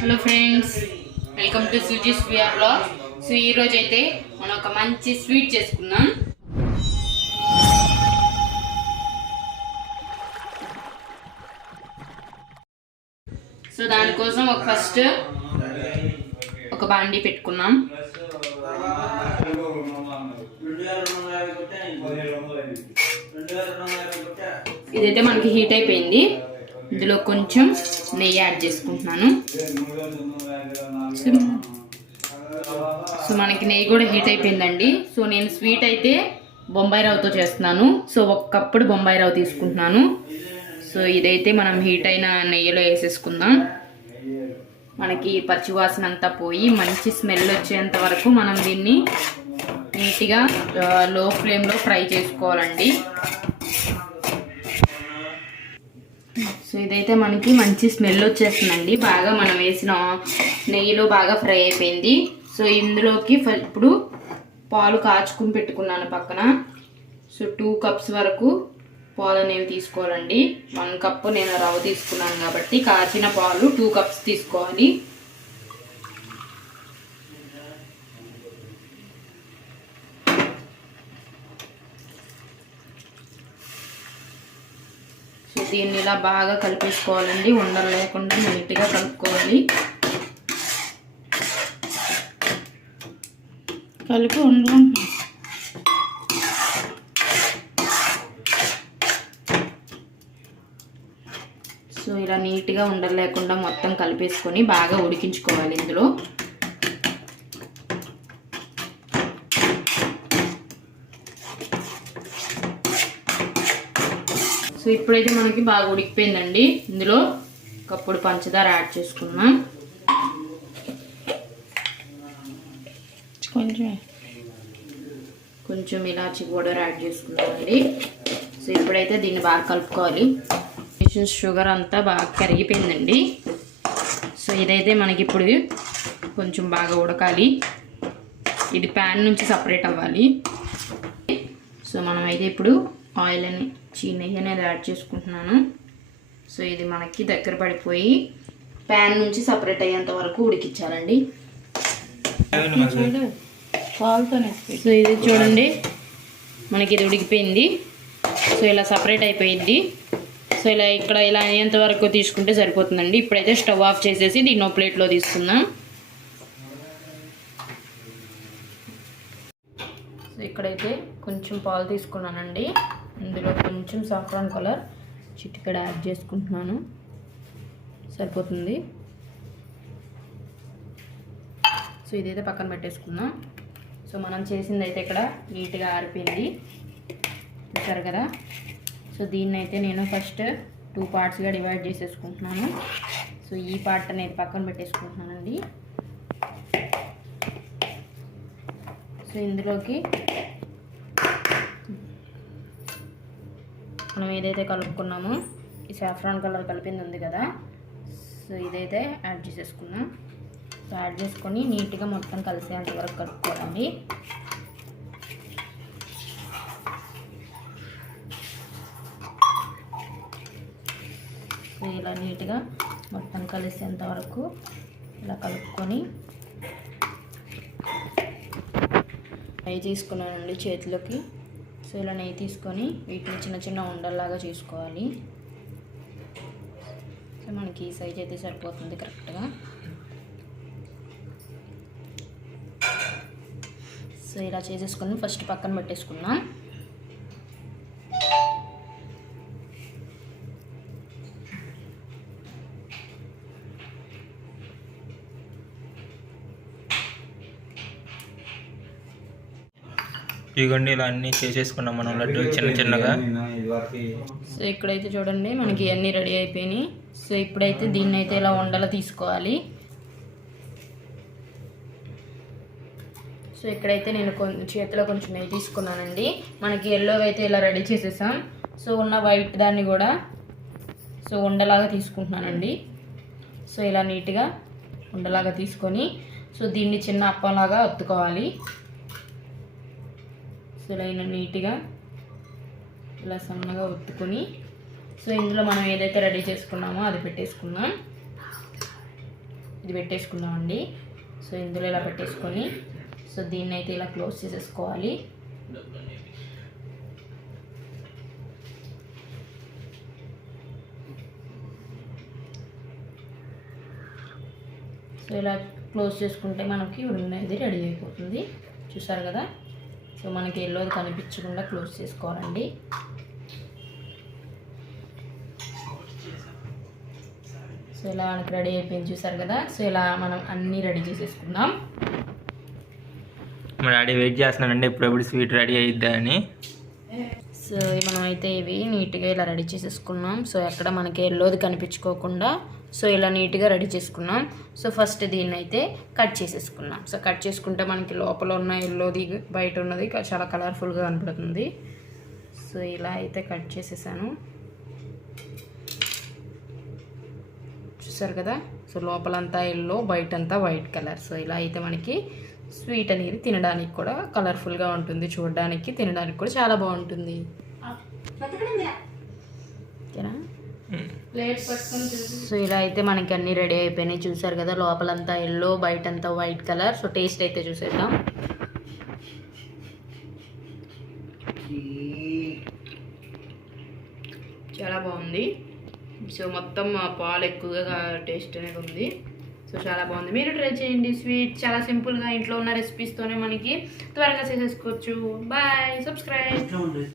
Hello friends welcome to Suji VR blog so ఈ అయితే మనం ఒక మంచి స్వీట్ చేసుకుందాం. సో దానికోసం ఒక ఫస్ట్ ఒక బాండీ పెట్టుకున్నాం ఇదైతే మనకి హీట్ అయిపోయింది. ఇందులో కొంచెం నెయ్యి యాడ్ చేసుకుంటున్నాను. సో- మనకి నెయ్యి కూడా హీట్ అయిపోయిందండి. సో నేను స్వీట్ అయితే బొంబాయి రవ్వతో చేస్తున్నాను. సో ఒక కప్పుడు బొంబాయి రవ్వ తీసుకుంటున్నాను. సో ఇదైతే మనం హీట్ అయిన నెయ్యిలో వేసేసుకుందాం. మనకి పచ్చివాసన అంతా పోయి మంచి స్మెల్ వచ్చేంత వరకు మనం దీన్ని నీట్గా లో ఫ్లేమ్లో ఫ్రై చేసుకోవాలండి. సో ఇదైతే మనకి మంచి స్మెల్ వచ్చేస్తుందండి. బాగా మనం వేసిన నెయ్యిలో బాగా ఫ్రై అయిపోయింది. సో ఇందులోకి ఇప్పుడు పాలు కాచుకుని పెట్టుకున్నాను పక్కన. సో టూ కప్స్ వరకు పాలు అనేవి తీసుకోవాలండి. వన్ కప్ నేను రవ్వ తీసుకున్నాను కాబట్టి కాచిన పాలు టూ కప్స్ తీసుకోవాలి. దీన్ని ఇలా బాగా కలిపేసుకోవాలండి. ఉండలు లేకుండా నీట్గా కలుపుకోవాలి. కలిపి ఉండడం సో ఇలా నీట్గా ఉండలు లేకుండా మొత్తం కలిపేసుకొని బాగా ఉడికించుకోవాలి ఇందులో. సో ఇప్పుడైతే మనకి బాగా ఉడికిపోయిందండి. ఇందులో కప్పుడు పంచదార యాడ్ చేసుకుందాం. కొంచెం. కొంచెం ఇలాచి పౌడర్ యాడ్ చేసుకుందామండి. సో ఇప్పుడైతే దీన్ని బాగా కలుపుకోవాలి. కొంచెం షుగర్ అంతా బాగా కరిగిపోయిందండి. సో ఇదైతే మనకి ఇప్పుడు కొంచెం బాగా ఉడకాలి. ఇది ప్యాన్ నుంచి సపరేట్ అవ్వాలి. సో మనం అయితే ఇప్పుడు ఆయిల్ అని చీ నెయ్యి అనేది యాడ్ చేసుకుంటున్నాను. సో ఇది మనకి దగ్గర పడిపోయి ప్యాన్ నుంచి సపరేట్ అయ్యేంత వరకు పాలతోనే సో ఇది చూడండి మనకి ఇది ఉడికిపోయింది. సో ఇలా సపరేట్ అయిపోయింది సో ఇలా ఇక్కడ ఇలా అయ్యేంత వరకు తీసుకుంటే సరిపోతుందండి. ఇప్పుడైతే స్టవ్ ఆఫ్ చేసేసి దీన్ని ప్లేట్లో తీసుకుందాం. సో ఇక్కడైతే కొంచెం పాలు తీసుకున్నానండి. ఇందులో కొంచెం సాఫ్రాన్ కలర్ చిటికడ యాడ్ చేసుకుంటున్నాను. సరిపోతుంది. సో ఇదైతే పక్కన పెట్టేసుకుందాం. సో మనం చేసింది అయితే ఇక్కడ నీట్గా ఆరిపోయింది. చూసారు కదా? సో దీన్ని అయితే నేను ఫస్ట్ టూ పార్ట్స్గా డివైడ్ చేసేసుకుంటున్నాను. సో ఈ పార్ట్ అనేది పక్కన పెట్టేసుకుంటున్నానండి. సో ఇందులోకి మనం ఏదైతే కలుపుకున్నామో ఈ సాఫ్రాన్ కలర్ కలిపింది ఉంది కదా సో ఇదైతే యాడ్ చేసేసుకున్నాం సో యాడ్ చేసుకొని నీట్గా మొత్తం కలిసేంత వరకు కలుపుకోవాలండి. సో ఇలా నీట్గా మొత్తం కలిసేంత వరకు ఇలా కలుపుకొని నెయ్యి తీసుకున్నానండి చేతిలోకి. సో ఇలా నెయ్యి తీసుకొని వీటిని చిన్న చిన్న ఉండల్లాగా చేసుకోవాలి. సో మనకి ఈ సైజ్ అయితే సరిపోతుంది కరెక్ట్గా. సో ఇలా చేసేసుకుని ఫస్ట్ పక్కన పెట్టేసుకున్నాం ఇదిగోండి ఇలా అన్నీ చేసేసుకున్నాం మనం లడ్డూలు చిన్న చిన్నగా. సో ఇక్కడైతే చూడండి మనకి అన్నీ రెడీ అయిపోయినాయి. సో ఇప్పుడైతే దీన్ని అయితే ఇలా ఉండలా తీసుకోవాలి. సో ఇక్కడైతే నేను కొంచెం చేతిలో కొంచెం నెయ్యి తీసుకున్నానండి. మనకి ఎల్లో అయితే ఇలా రెడీ చేసేసాం. సో ఉన్న వైట్ దాన్ని కూడా సో ఉండలాగా తీసుకుంటున్నానండి. సో ఇలా నీట్గా ఉండలాగా తీసుకొని సో దీన్ని చిన్న అప్పంలాగా ఒత్తుకోవాలి సో ఇలా ఇలా నీట్గా ఇలా సన్నగా ఒత్తుకొని సో ఇందులో మనం ఏదైతే రెడీ చేసుకున్నామో అది పెట్టేసుకుందాం. ఇది పెట్టేసుకుందామండి. సో ఇందులో ఇలా పెట్టేసుకొని సో దీన్ని అయితే ఇలా క్లోజ్ చేసేసుకోవాలి. సో ఇలా క్లోజ్ చేసుకుంటే మనకి ఉన్నది రెడీ అయిపోతుంది. చూసారు కదా? సో మనకి ఎల్లోది కనిపించకుండా క్లోజ్ చేసుకోవాలండి. సో ఇలా మనకి రెడీ అయిపోయింది చూసారు కదా? సో ఇలా మనం అన్నీ రెడీ చేసేసుకుందాం. మా డాడీ వెయిట్ చేస్తున్నానండి ఎప్పుడెప్పుడు స్వీట్ రెడీ అయిద్దా అని. సో మనం అయితే ఇవి నీట్గా ఇలా రెడీ చేసేసుకున్నాం. సో ఎక్కడ మనకి ఎల్లోది కనిపించుకోకుండా సో ఇలా నీట్గా రెడీ చేసుకున్నాం. సో ఫస్ట్ దీన్ని అయితే కట్ చేసేసుకున్నాం. సో కట్ చేసుకుంటే మనకి లోపల ఉన్న ఎల్లోది బయట ఉన్నది చాలా కలర్ఫుల్గా కనపడుతుంది. సో ఇలా అయితే కట్ చేసేసాను. చూసారు కదా? సో లోపలంతా ఎల్లో బయట అంతా వైట్ కలర్. సో ఇలా అయితే మనకి స్వీట్ అనేది తినడానికి కూడా కలర్ఫుల్గా ఉంటుంది. చూడడానికి తినడానికి కూడా చాలా బాగుంటుంది. ఓకేనా? సో ఇలా అయితే మనకి అన్నీ రెడీ అయిపోయినాయి. చూసారు కదా లోపలంతా ఎల్లో బయట అంతా వైట్ కలర్ సో టేస్ట్ అయితే చూసేద్దాం. చాలా బాగుంది. సో మొత్తం ఆ పాలు ఎక్కువగా టేస్ట్ అనేది ఉంది. సో చాలా బాగుంది. మీరు ట్రై చేయండి. స్వీట్ చాలా సింపుల్గా ఇంట్లో ఉన్న రెసిపీస్తోనే మనకి త్వరగా చేసేసుకోవచ్చు. Bye subscribe